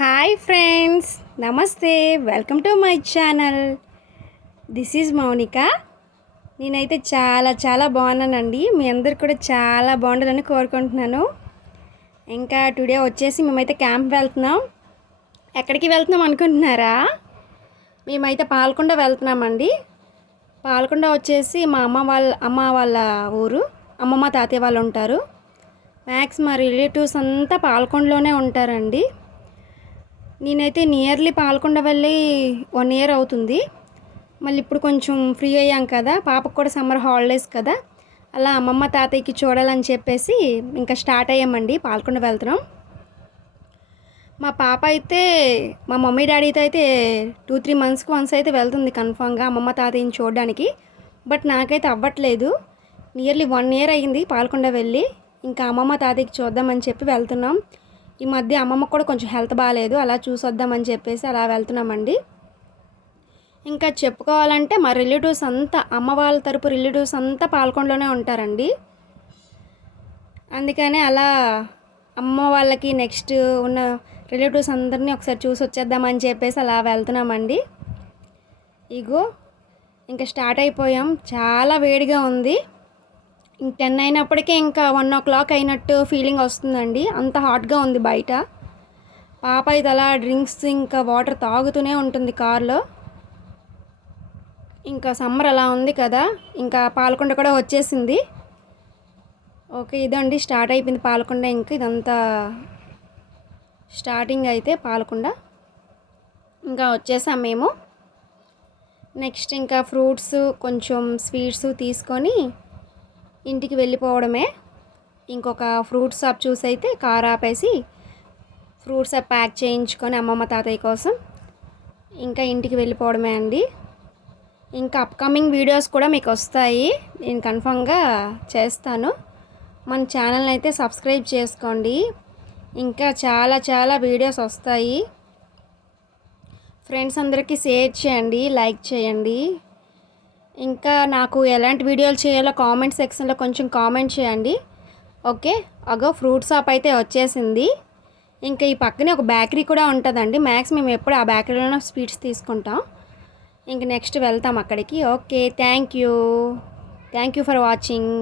Hi friends, నమస్తే. Welcome to my channel. This is Mounika. నేనైతే చాలా బాగున్నానండి. మీ అందరు కూడా చాలా బాగుండాలని కోరుకుంటున్నాను. ఇంకా టుడే వచ్చేసి మేమైతే క్యాంప్ వెళ్తున్నాం. ఎక్కడికి వెళ్తున్నాం అనుకుంటున్నారా? మేమైతే పాలకొండ వెళ్తున్నామండి. పాలకొండ వచ్చేసి మా అమ్మ వాళ్ళ ఊరు. అమ్మమ్మ తాతయ్య వాళ్ళు ఉంటారు. మ్యాక్స్ మా రిలేటివ్స్ అంతా పాలకొండలోనే ఉంటారండి. నేనైతే నియర్లీ పాలకొండ వెళ్ళి 1 ఇయర్ అవుతుంది. మళ్ళీ ఇప్పుడు కొంచెం ఫ్రీ అయ్యాం కదా, పాపకు కూడా సమ్మర్ హాలిడేస్ కదా, అలా అమ్మమ్మ తాతయ్యకి చూడాలని చెప్పేసి ఇంకా స్టార్ట్ అయ్యామండి. పాలకొండ వెళ్తున్నాం. మా పాప అయితే మా మమ్మీ డాడీతో అయితే 2-3 మంత్స్కి వన్స్ అయితే వెళ్తుంది కన్ఫామ్గా అమ్మమ్మ తాతయ్యని చూడడానికి. బట్ నాకైతే అవ్వట్లేదు. నియర్లీ 1 ఇయర్ అయ్యింది పాలకొండ వెళ్ళి. ఇంకా అమ్మమ్మ తాతయ్యకి చూద్దామని చెప్పి వెళ్తున్నాం. ఈ మధ్య అమ్మమ్మకు కూడా కొంచెం హెల్త్ బాగాలేదు, అలా చూసొద్దామని చెప్పేసి అలా వెళ్తున్నామండి. ఇంకా చెప్పుకోవాలంటే మా రిలేటివ్స్ అంతా, అమ్మ వాళ్ళ తరపు రిలేటివ్స్ అంతా పాలకొండలోనే ఉంటారండి. అందుకనే అలా అమ్మ వాళ్ళకి నెక్స్ట్ ఉన్న రిలేటివ్స్ అందరినీ ఒకసారి చూసి వచ్చేద్దామని చెప్పేసి అలా వెళ్తున్నామండి. ఇగో ఇంకా స్టార్ట్ అయిపోయాం. చాలా వేడిగా ఉంది. 10 అయినప్పటికీ ఇంకా 1 o'clock అయినట్టు ఫీలింగ్ వస్తుందండి. అంత హాట్గా ఉంది బయట. పాప అయితే అలా డ్రింక్స్ ఇంకా వాటర్ తాగుతూనే ఉంటుంది కార్లో. ఇంకా సమ్మర్ అలా ఉంది కదా, ఇంకా పాలకొండ కూడా వచ్చేసింది. ఓకే, ఇదండి స్టార్ట్ అయిపోయింది పాలకొండ. ఇంకా ఇదంతా స్టార్టింగ్ అయితే పాలకొండ. ఇంకా వచ్చేసాం మేము. నెక్స్ట్ ఇంకా ఫ్రూట్స్ కొంచెం స్వీట్స్ తీసుకొని ఇంటికి వెళ్ళిపోవడమే. ఇంకొక ఫ్రూట్ షాప్ చూసి అయితే కార్ ఆపేసి ఫ్రూట్స్ ప్యాక్ చేయించుకొని అమ్మమ్మ తాతయ్య కోసం ఇంకా ఇంటికి వెళ్ళిపోవడమే అండి. ఇంకా అప్కమింగ్ వీడియోస్ కూడా మీకు వస్తాయి, నేను కన్ఫామ్గా చేస్తాను. మన ఛానల్ని అయితే సబ్స్క్రైబ్ చేసుకోండి. ఇంకా చాలా వీడియోస్ వస్తాయి. ఫ్రెండ్స్ అందరికీ షేర్ చేయండి, లైక్ చేయండి. ఇంకా నాకు ఎలాంటి వీడియోలు చేయాలో కామెంట్ సెక్షన్లో కొంచెం కామెంట్ చేయండి. ఓకే, అగో ఫ్రూట్ షాప్ అయితే వచ్చేసింది. ఇంకా ఈ పక్కనే ఒక బేకరీ కూడా ఉంటుందండి. మ్యాక్స్ మేము ఎప్పుడు ఆ బేకరీలోనే స్వీట్స్ తీసుకుంటాం. ఇంక నెక్స్ట్ వెళ్తాం అక్కడికి. Okay, thank you for watching.